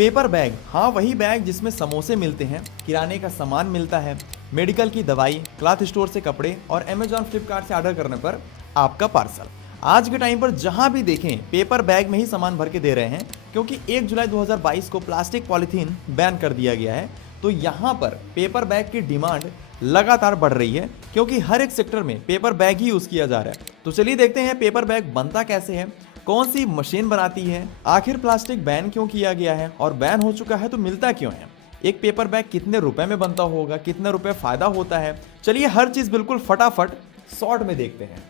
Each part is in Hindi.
पेपर बैग, हाँ वही बैग जिसमें समोसे मिलते हैं, किराने का सामान मिलता है, मेडिकल की दवाई, क्लॉथ स्टोर से कपड़े और अमेजॉन फ्लिपकार्ट से ऑर्डर करने पर आपका पार्सल। आज के टाइम पर जहां भी देखें पेपर बैग में ही सामान भर के दे रहे हैं, क्योंकि 1 जुलाई 2022 को प्लास्टिक पॉलीथीन बैन कर दिया गया है। तो यहाँ पर पेपर बैग की डिमांड लगातार बढ़ रही है, क्योंकि हर एक सेक्टर में पेपर बैग ही यूज किया जा रहा है। तो चलिए देखते हैं पेपर बैग बनता कैसे है, कौन सी मशीन बनाती है, आखिर प्लास्टिक बैन क्यों किया गया है और बैन हो चुका है तो मिलता क्यों है, एक पेपर बैग कितने रुपए में बनता होगा, कितने रुपए फायदा होता है। चलिए हर चीज बिल्कुल फटाफट शॉर्ट में देखते हैं।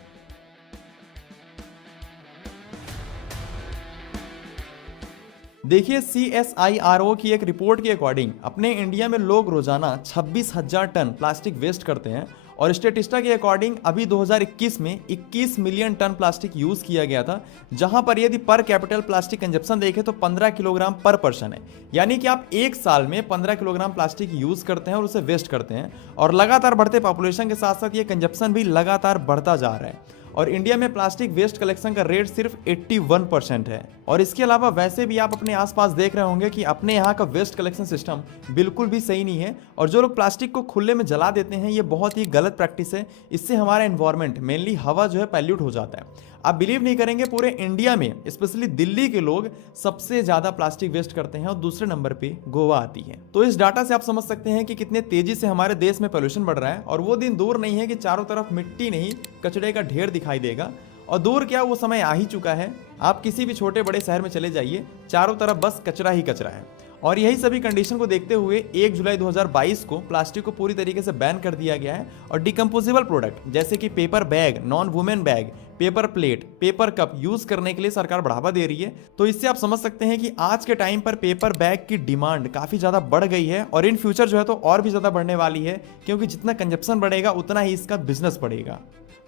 देखिए CSIRO की एक रिपोर्ट के अकॉर्डिंग अपने इंडिया में लोग रोजाना 26,000 टन प्लास्टिक वेस्ट करते हैं और स्टेटिस्टा के अकॉर्डिंग अभी 2021 में 21 मिलियन टन प्लास्टिक यूज किया गया था, जहां पर यदि पर कैपिटल प्लास्टिक कंजप्शन देखें तो 15 किलोग्राम पर पर्सन है। यानी कि आप एक साल में 15 किलोग्राम प्लास्टिक यूज करते हैं और उसे वेस्ट करते हैं। और लगातार बढ़ते पॉपुलेशन के साथ साथ ये कंजप्शन भी लगातार बढ़ता जा रहा है और इंडिया में प्लास्टिक वेस्ट कलेक्शन का रेट सिर्फ 81% है। और इसके अलावा वैसे भी आप अपने आसपास देख रहे होंगे कि अपने यहाँ का वेस्ट कलेक्शन सिस्टम बिल्कुल भी सही नहीं है और जो लोग प्लास्टिक को खुले में जला देते हैं ये बहुत ही गलत प्रैक्टिस है। इससे हमारा एनवायरनमेंट मेनली हवा जो है पैल्यूट हो जाता है। आप बिलीव नहीं करेंगे, पूरे इंडिया में स्पेशली दिल्ली के लोग सबसे ज्यादा प्लास्टिक वेस्ट करते हैं और दूसरे नंबर पे गोवा आती है। तो इस डाटा से आप समझ सकते हैं कि कितने तेजी से हमारे देश में पोल्यूशन बढ़ रहा है और वो दिन दूर नहीं है कि चारों तरफ मिट्टी नहीं कचड़े का ढेर दिखाई देगा। और दूर क्या, वो समय आ ही चुका है। आप किसी भी छोटे बड़े शहर में चले जाइए, चारों तरफ बस कचरा ही कचरा है। और यही सभी कंडीशन को देखते हुए 1 जुलाई 2022 को प्लास्टिक को पूरी तरीके से बैन कर दिया गया है और डिकम्पोजेबल प्रोडक्ट जैसे कि paper bag, non women bag, paper plate, paper cup use करने के लिए सरकार बढ़ावा दे रही है। तो इससे आप समझ सकते हैं कि आज के टाइम पर पेपर बैग की डिमांड काफी ज्यादा बढ़ गई है और इन फ्यूचर जो है तो और भी ज्यादा बढ़ने वाली है, क्योंकि जितना कंजप्शन बढ़ेगा उतना ही इसका बिजनेस बढ़ेगा।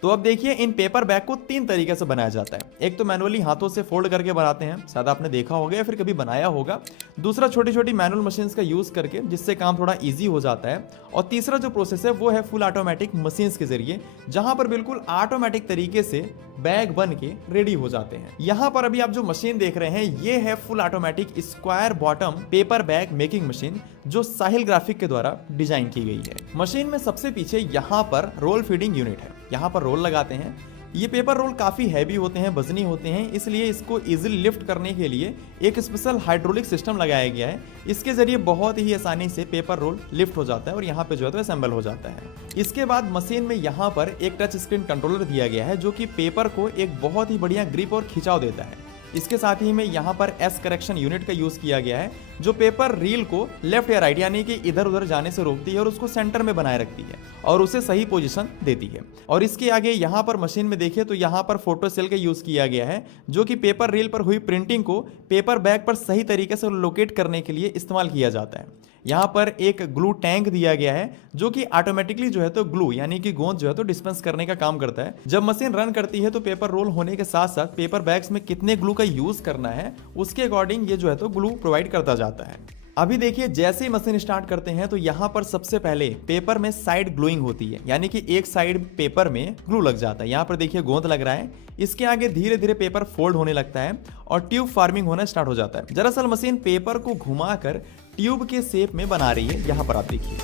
तो अब देखिए इन पेपर बैग को 3 तरीके से बनाया जाता है। एक तो मैनुअली हाथों से फोल्ड करके बनाते हैं, शायद आपने देखा होगा या फिर कभी बनाया होगा। दूसरा छोटी छोटी मैनुअल मशीन्स का यूज करके, जिससे काम थोड़ा इजी हो जाता है। और तीसरा जो प्रोसेस है वो है फुल ऑटोमेटिक मशीन्स के जरिए, जहां पर बिल्कुल ऑटोमेटिक तरीके से बैग बन के रेडी हो जाते हैं। यहाँ पर अभी आप जो मशीन देख रहे हैं ये है full automatic square bottom paper bag making machine, जो साहिल ग्राफिक के द्वारा डिजाइन की गई है। मशीन में सबसे पीछे यहाँ पर रोल फीडिंग यूनिट है, यहाँ पर रोल लगाते हैं। ये पेपर रोल काफी हैवी होते हैं, वजनी होते हैं, इसलिए इसको इजीली लिफ्ट करने के लिए एक स्पेशल हाइड्रोलिक सिस्टम लगाया गया है। इसके जरिए बहुत ही आसानी से पेपर रोल लिफ्ट हो जाता है और यहाँ पे जो है तो असेंबल हो जाता है। इसके बाद मशीन में यहाँ पर एक टच स्क्रीन कंट्रोलर दिया गया है, जो कि पेपर को एक बहुत ही बढ़िया ग्रिप और खिंचाव देता है। इसके साथ ही में यहाँ पर एस करेक्शन यूनिट का यूज किया गया है, जो पेपर रील को लेफ्ट या राइट यानी कि इधर उधर जाने से रोकती है और उसको सेंटर में बनाए रखती है और उसे सही पोजीशन देती है। और इसके आगे यहाँ पर मशीन में देखिए तो यहाँ पर फोटो सेल का यूज किया गया है, जो कि पेपर रील पर हुई प्रिंटिंग को पेपर बैग पर सही तरीके से लोकेट करने के लिए इस्तेमाल किया जाता है। यहाँ पर एक ग्लू टैंक दिया गया है, जो कि ऑटोमेटिकली जो है तो ग्लू यानी कि गोंद जो है तो डिस्पेंस करने का काम करता है। जब मशीन रन करती है तो पेपर रोल होने के साथ साथ पेपर बैग्स में कितने ग्लू का यूज करना है उसके अकॉर्डिंग ये जो है तो ग्लू प्रोवाइड करता जाता है। अभी देखिए जैसे ही मशीन स्टार्ट करते हैं तो यहाँ पर सबसे पहले पेपर में साइड ग्लूइंग होती है, यानी कि एक साइड पेपर में ग्लू लग जाता है। यहाँ पर देखिए गोंद लग रहा है। इसके आगे धीरे धीरे पेपर फोल्ड होने लगता है और ट्यूब फार्मिंग होना स्टार्ट हो जाता है। दरअसल मशीन पेपर को घुमाकर ट्यूब के शेप में बना रही है। यहाँ पर आप देखिए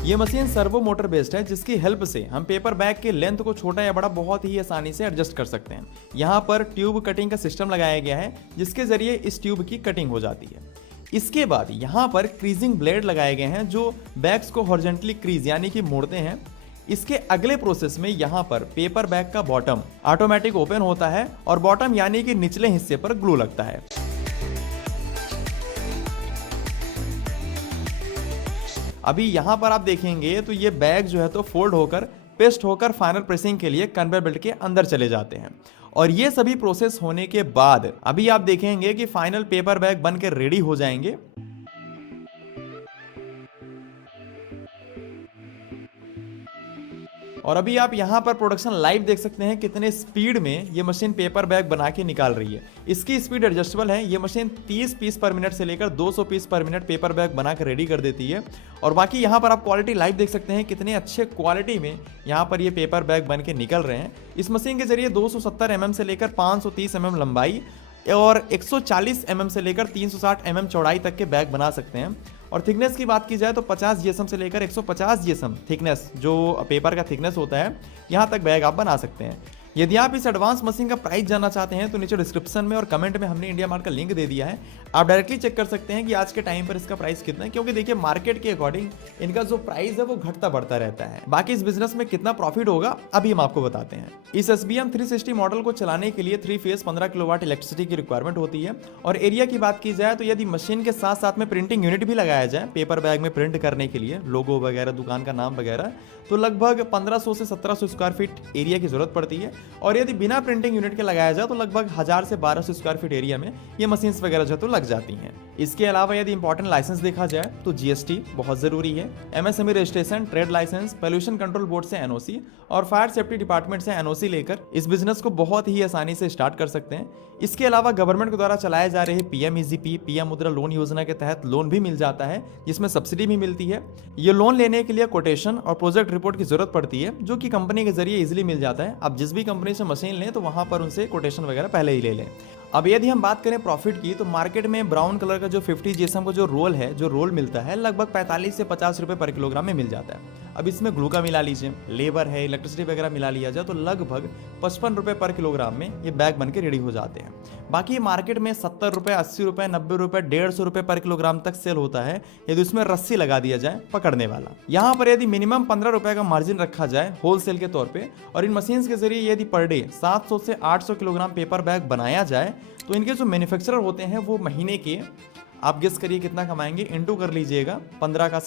ये मशीन सर्वो मोटर बेस्ड है, जिसकी हेल्प से हम पेपर बैग के लेंथ को छोटा या बड़ा बहुत ही आसानी से एडजस्ट कर सकते हैं। यहाँ पर ट्यूब कटिंग का सिस्टम लगाया गया है, जिसके जरिए इस ट्यूब की कटिंग हो जाती है। इसके बाद यहाँ पर क्रीजिंग ब्लेड लगाए गए हैं, जो बैग्स को हॉरिजॉन्टली क्रीज यानी कि मोड़ते हैं। इसके अगले प्रोसेस में यहाँ पर पेपर बैग का बॉटम ऑटोमेटिक ओपन होता है और बॉटम यानी कि निचले हिस्से पर ग्लू लगता है। अभी यहाँ पर आप देखेंगे तो ये बैग जो है तो फोल्ड होकर पेस्ट होकर फाइनल प्रेसिंग के लिए कन्वेयर बेल्ट के अंदर चले जाते हैं। और ये सभी प्रोसेस होने के बाद अभी आप देखेंगे कि फाइनल पेपर बैग बन के रेडी हो जाएंगे। और अभी आप यहाँ पर प्रोडक्शन लाइव देख सकते हैं कितने स्पीड में ये मशीन पेपर बैग बना के निकाल रही है। इसकी स्पीड एडजस्टेबल है। ये मशीन 30 पीस पर मिनट से लेकर 200 पीस पर मिनट पेपर बैग बना कर रेडी कर देती है। और बाकी यहाँ पर आप क्वालिटी लाइव देख सकते हैं कितने अच्छे क्वालिटी में यहाँ पर ये पेपर बैग बन के निकल रहे हैं। इस मशीन के जरिए 270 mm से लेकर 530 mm लंबाई और 140 mm से लेकर 360 mm चौड़ाई तक के बैग बना सकते हैं। और थिकनेस की बात की जाए तो 50 GSM से लेकर 150 GSM थिकनेस, जो पेपर का थिकनेस होता है, यहाँ तक बैग आप बना सकते हैं। यदि आप इस एडवांस मशीन का प्राइस जानना चाहते हैं तो नीचे डिस्क्रिप्शन में और कमेंट में हमने इंडिया मार्ट का लिंक दे दिया है, आप डायरेक्टली चेक कर सकते हैं कि आज के टाइम पर इसका प्राइस कितना है, क्योंकि देखिए मार्केट के अकॉर्डिंग इनका जो प्राइस है वो घटता बढ़ता रहता है। बाकी इस बिजनेस में कितना प्रॉफिट होगा अभी हम आपको बताते हैं। इस SBM 360 मॉडल को चलाने के लिए 3 फेज 15 किलोवाट इलेक्ट्रिसिटी की रिक्वायरमेंट होती है। और एरिया की बात की जाए तो यदि मशीन के साथ साथ में प्रिंटिंग यूनिट भी लगाया जाए पेपर बैग में प्रिंट करने के लिए, लोगो वगैरह, दुकान का नाम वगैरह, तो लगभग 1500 से 1700 स्क्वायर फीट एरिया की जरूरत पड़ती है। और यदि बिना प्रिंटिंग यूनिट के लगाया जाए तो लगभग 1000 से 1200 स्क्वायर फीट एरिया में ये मशीन्स वगैरह जो तो लग जाती हैं। इसके अलावा यदि इंपॉर्टेंट लाइसेंस देखा जाए तो GST बहुत जरूरी है, MSME registration, trade licence, pollution control board से NOC और फायर सेफ्टी डिपार्टमेंट से NOC लेकर इस बिजनेस को बहुत ही आसानी से स्टार्ट कर सकते हैं। इसके अलावा गवर्नमेंट के द्वारा चलाए जा रहे PM-EGP, PM मुद्रा लोन योजना के तहत लोन भी मिल जाता है, जिसमें सब्सिडी भी मिलती है। ये लोन लेने के लिए कोटेशन और प्रोजेक्ट रिपोर्ट की जरूरत पड़ती है, जो कि कंपनी के जरिए इजिली मिल जाता है। आप जिस भी कंपनी से मशीन लें तो वहां पर उनसे कोटेशन वगैरह पहले ही ले लें। अब यदि हम बात करें प्रॉफिट की तो मार्केट में ब्राउन कलर का जो 50 GSM का जो रोल मिलता है लगभग 45 से 50 रुपए पर किलोग्राम में मिल जाता है। अब इसमें ग्लू का मिला लीजिए, लेबर है, इलेक्ट्रिसिटी वगैरह मिला लिया जाए तो लगभग 55 रुपए पर किलोग्राम में ये बैग बन के रेडी हो जाते हैं। बाकी मार्केट में 70 रुपए, 80 रुपए, 90 रुपए, 150 रुपए पर किलोग्राम तक सेल होता है यदि उसमें रस्सी लगा दिया जाए पकड़ने वाला। यहाँ पर यदि मिनिमम 15 रुपए का मार्जिन रखा जाए होलसेल के तौर पे और इन मशीन्स के जरिए यदि पर डे 700 से 800 किलोग्राम पेपर बैग बनाया जाए तो इनके जो मैन्युफैक्चरर होते हैं वो महीने के, आप गेस करिए कितना कमाएंगे, इनटू कर लीजिएगा 15 का